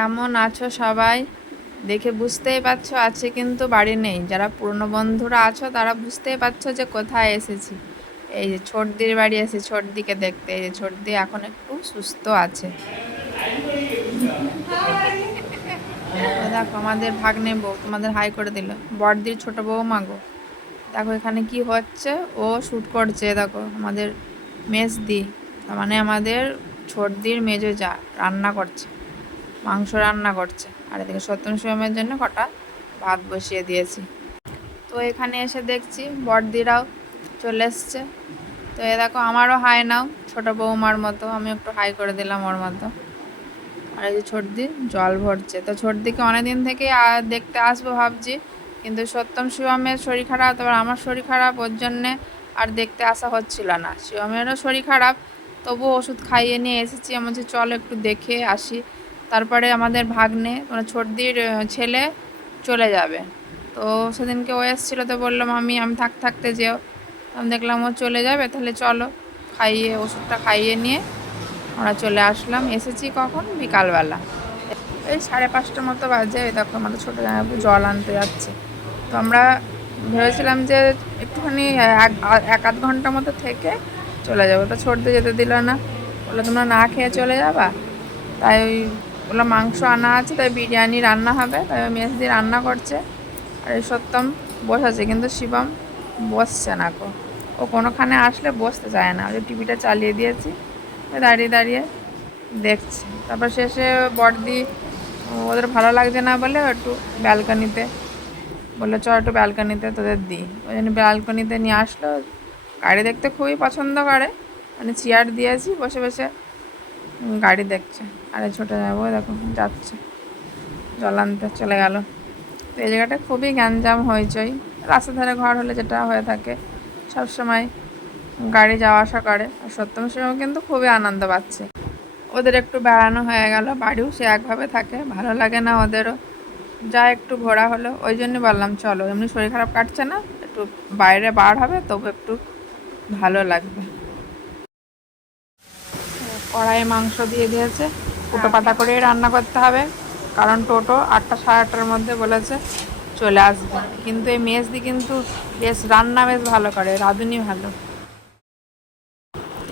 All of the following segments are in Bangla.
কেমন আছো সবাই? দেখে বুঝতেই পারছো আছে কিন্তু বাড়ি নেই। যারা পুরনো বন্ধুরা আছো তারা বুঝতেই পারছো যে কোথায় এসেছি। এই যে ছোটদির বাড়ি এসেছি ছোটদিকে দেখতে। এই যে ছোটদি এখন একটু সুস্থ আছে। ও দেখো আমাদের ভাগ্নে বউ তোমাদের হাই করে দিল। বড়দির ছোট বউ মাগো। দেখো এখানে কি হচ্ছে, ও শুট করছে। দেখো আমাদের মেজদি, তার মানে আমাদের ছোটদির মেজো যা রান্না করছে, মাংস রান্না করছে। আর এদিকে সত্যম শিবমের জন্য কটা ভাত বসিয়ে দিয়েছি। তো এখানে এসে দেখছি বড়দিরাও চলে এসছে। তো এ দেখো আমারও হাই নাও, ছোট বৌমার মতো আমি একটু হাই করে দিলাম ওর মতো। আর এই যে ছোটদি জল ভরছে। তো ছোটদিকে অনেকদিন থেকে দেখতে আসবো ভাবছি, কিন্তু সত্যম শিবমের শরীর খারাপ, তারপর আমার শরীর খারাপ, ওর জন্যে আর দেখতে আসা হচ্ছিল না। শিবমেরও শরীর খারাপ, তবু ওষুধ খাইয়ে নিয়ে এসেছি। আমি বলছি চল একটু দেখে আসি। তারপরে আমাদের ভাগ্নে মানে ছোটদির ছেলে চলে যাবে। তো সেদিনকে ও এসেছিলো, তো বললাম আমি থাকতে যেও। আমি দেখলাম ও চলে যাবে, তাহলে চলো খাইয়ে ওষুধটা খাইয়ে নিয়ে আমরা চলে আসলাম। এসেছি কখন? বিকালবেলা এই 5:30টার মতো বাজে। ওই দেখো আমাদের ছোটো জামাইবাবু জল আনতে যাচ্ছে। তো আমরা ভেবেছিলাম যে একটুখানি এক আধ ঘন্টার মতো থেকে চলে যাবো। তো ছোটতে যেতে দিল না, বললো তোমরা না খেয়ে চলে যাবা। তাই ওই বললো মাংস আনা আছে, তাই বিরিয়ানি রান্না হবে, তাই ওই মেজদি রান্না করছে। আর এই সত্যম বসেছে, কিন্তু শিবম বসছে না কো। ও কোনোখানে আসলে বসতে চায় না। ওই টিভিটা চালিয়ে দিয়েছি, দাঁড়িয়ে দাঁড়িয়ে দেখছে। তারপর শেষে বড়দি ওদের ভালো লাগছে না বলে একটু ব্যালকনিতে বললো চ একটু ব্যালকনিতে তোদের দিই। ওই জন্য ব্যালকনিতে নিয়ে আসলো। গাড়ি দেখতে খুবই পছন্দ করে, মানে চেয়ার দিয়েছি, বসে বসে গাড়ি দেখছে। আরে ছোটো যাবো দেখো যাচ্ছে, জল আনতে চলে গেল। তো এই জায়গাটা খুবই গ্যাঞ্জাম হইচই। রাস্তার ধারে ঘর হলে যেটা হয়ে থাকে সবসময় গাড়ি যাওয়া আসা করে। আর সত্যম শিবম কিন্তু খুবই আনন্দ পাচ্ছে। ওদের একটু বেড়ানো হয়ে গেল, বাড়িও সে একভাবে থাকে, ভালো লাগে না ওদেরও। যা একটু ঘোরা হলো, ওই জন্য বললাম চলো, এমনি শরীর খারাপ কাটছে না, একটু বাইরে বার হবে তবু একটু ভালো লাগবে। কড়াইয়ে মাংস দিয়ে দিয়েছে, ফুটো পাতা করেই রান্না করতে হবে, কারণ টোটো 8টা 8:30টার মধ্যে বলেছে চলে আসবে। কিন্তু এই মেজদি কিন্তু বেশ রান্না বেশ ভালো করে, রাঁধুনি ভালো।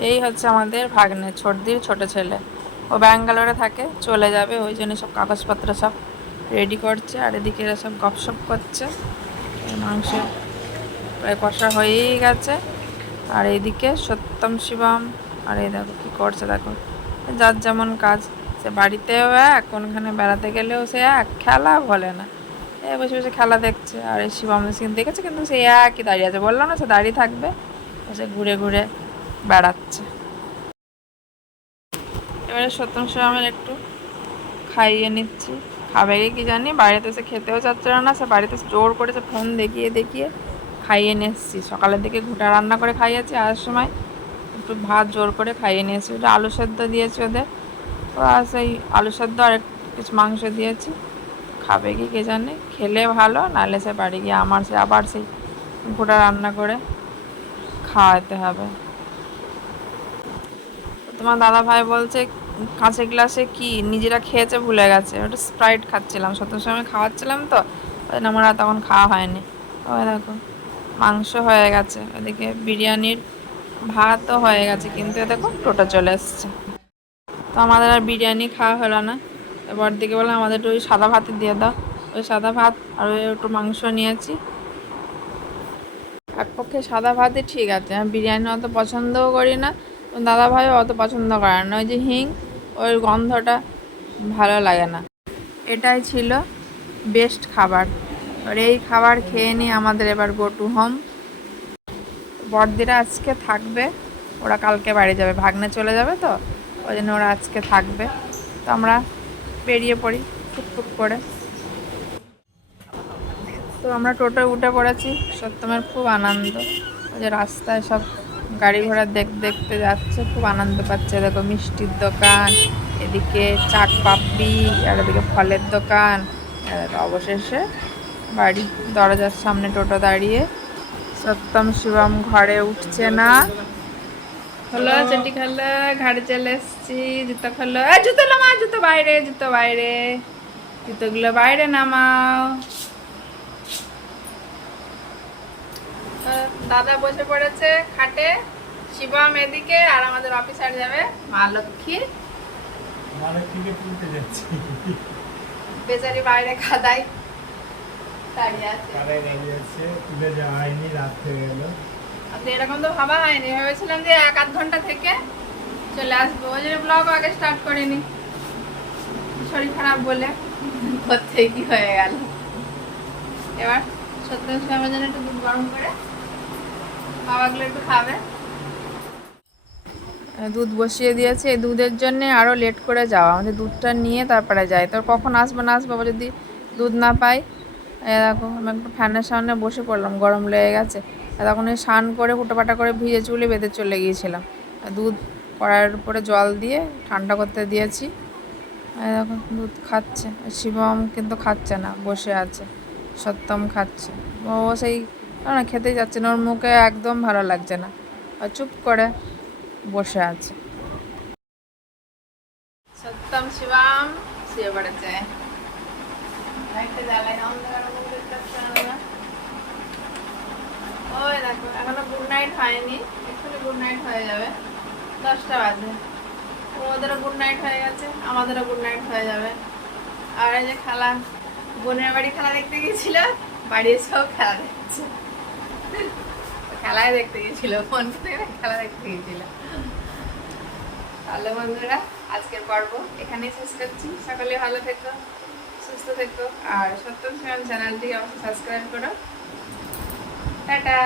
এই হচ্ছে আমাদের ভাগ্নে ছোটদির ছোট ছেলে, ও ব্যাঙ্গালোরে থাকে, চলে যাবে, ওই জন্য সব কাগজপত্র সব রেডি করছে। আর এদিকে এরা সব গপসপ করছে। মাংস প্রায় কষা হয়েই গেছে। আর এইদিকে সত্যম শিবম আর এই দেখো কী করছে, দেখো যার যেমন কাজ। সে বাড়িতেও এক, কোনখানে বেড়াতে গেলেও সে এক, খেলা বলে না, এ বসে বসে খেলা দেখছে। আর এই শিবম সিন দেখেছে, কিন্তু সে একই দাঁড়িয়ে আছে, বললাম না সে দাঁড়িয়ে থাকবে, সে ঘুরে ঘুরে বেড়াচ্ছে। এবারে সত্যম শিবমের একটু খাইয়ে নিচ্ছি। খাবে কি জানি, বাড়িতে এসে খেতেও চাচ্ছে না। সে বাড়িতে জোর করেছে, ফোন দেখিয়ে দেখিয়ে খাইয়ে নিয়ে এসেছি। সকালের দিকে ঘুটা রান্না করে খাইয়েছি, আসার সময় একটু ভাত জোর করে খাইয়ে নিয়ে এসেছি। ওটা আলু সেদ্ধ দিয়েছি ওদের, ওরা সেই আলু সেদ্ধ আর কিছু মাংস দিয়েছি। খাবে কি কে জানে, খেলে ভালো, নাহলে সে বাড়ি গিয়ে আমার সে আবার সেই ঘুটা রান্না করে খাওয়াতে হবে। তোমার দাদা ভাই বলছে কাঁচের গ্লাসে কি নিজেরা খেয়েছে ভুলে গেছে, ওটা স্প্রাইট খাচ্ছিলাম, সত্যি সময় খাওয়াচ্ছিলাম, তো ওই জন্য আমার তখন খাওয়া হয়নি। ওই দেখো মাংস হয়ে গেছে, ওদিকে বিরিয়ানির ভাতও হয়ে গেছে, কিন্তু দেখো টোটো চলে এসছে। তো আমাদের আর বিরিয়ানি খাওয়া হলো না। এবার দিকে বললাম আমাদের একটু ওই সাদা ভাতই দিয়ে দাও। ওই সাদা ভাত আর ওই একটু মাংস নিয়েছি। এক পক্ষে সাদা ভাতই ঠিক আছে, আমি বিরিয়ানি অত পছন্দও করি না, দাদা ভাইও অত পছন্দ করে না। ওই যে হিং, ওই গন্ধটা ভালো লাগে না। এটাই ছিল বেস্ট খাবার। আর এই খাবার খেয়ে নিয়ে আমাদের এবার গো টু হোম। বড়দিরা আজকে থাকবে, ওরা কালকে বাড়ি যাবে, ভাগ্নে চলে যাবে, তো ওই জন্য ওরা আজকে থাকবে। তো আমরা বেরিয়ে পড়ি টুকটুক করে। তো আমরা টোটোয় উঠে পড়েছি। সত্যমের খুব আনন্দ, ওই যে রাস্তায় সব গাড়ি ঘোড়া দেখতে যাচ্ছে, খুব আনন্দ পাচ্ছে। দেখো মিষ্টির দোকান, এদিকে চাট পাপড়ি, আর এদিকে ফলের দোকান। অবশেষে বাড়ি দরজার সামনে টোটো দাঁড়িয়ে। সত্যম শিবম ঘরে উঠছে না, খোলো চটি খোলো, ঘাড়ে চলে এসছি। জুতো খোলো, জুতো নামাও, জুতো বাইরে, জুতো বাইরে, জুতোগুলো বাইরে নামাও। দাদা বসে পড়েছে খাটে, শিবম এদিকে, আর আমাদের অফিসার যাবে মা লক্ষ্মী। বেচারি বাইরে খাদাই দাঁড়িয়ে আছে। আপনি এরকম তো ভাবা হয়নি, ভেবেছিলাম যে 1-8 ঘন্টা থেকে চলে আসবো, ওই জন্য ব্লগ আগে স্টার্ট করিনি, শরীর খারাপ বলে। করতে কি হয়ে গেল। এবার সত্যি আমার জন্য একটু দুধ গরম করে বাবাগুলো একটু খাবে। দুধ বসিয়ে দিয়েছে, এই দুধের জন্য আরও লেট করে যাওয়া, আমাদের দুধটা নিয়ে তারপরে যাই। তো কখন আসবো না আসবো, যদি দুধ না পাই। দেখো আমি একটু ফ্যানের সামনে বসে পড়লাম, গরম লেগে গেছে। তখন স্নান করে হুটোপাটা করে ভিজে চুলে বেঁধে চলে গিয়েছিলাম। দুধ কড়াইয়ের উপরে জল দিয়ে ঠান্ডা করতে দিয়েছি। দেখো দুধ খাচ্ছে, শিবম কিন্তু খাচ্ছে না, বসে আছে। সত্যম খাচ্ছে, ও সেই না খেতেই যাচ্ছে না, ওর মুখে একদম ভালো লাগছে না, আর চুপ করে বসে আছে। সত্যম শিবম শুয়ে পড়েছে। ওই দেখো এখনো গুড নাইট হয়নি, এক্ষুনি গুড নাইট হয়ে যাবে, 10টা বাজে। ওদেরও গুড নাইট হয়ে গেছে, আমাদেরও গুড নাইট হয়ে যাবে। আর এই যে খেলা, বোনের বাড়ি খেলা দেখতে গিয়েছিল, বাড়ি এসেও খেলা দেখছে। খেলায় দেখতে গিয়েছিল, ফোন থেকে খেলা দেখতে গিয়েছিল। তাহলে বন্ধুরা আজকের পর্ব এখানেই শেষ করছি। সকলে ভালো থেকো, সুস্থ থেকো, আর সত্যম চ্যানেলটি অবশ্যই সাবস্ক্রাইব করো। টাটা।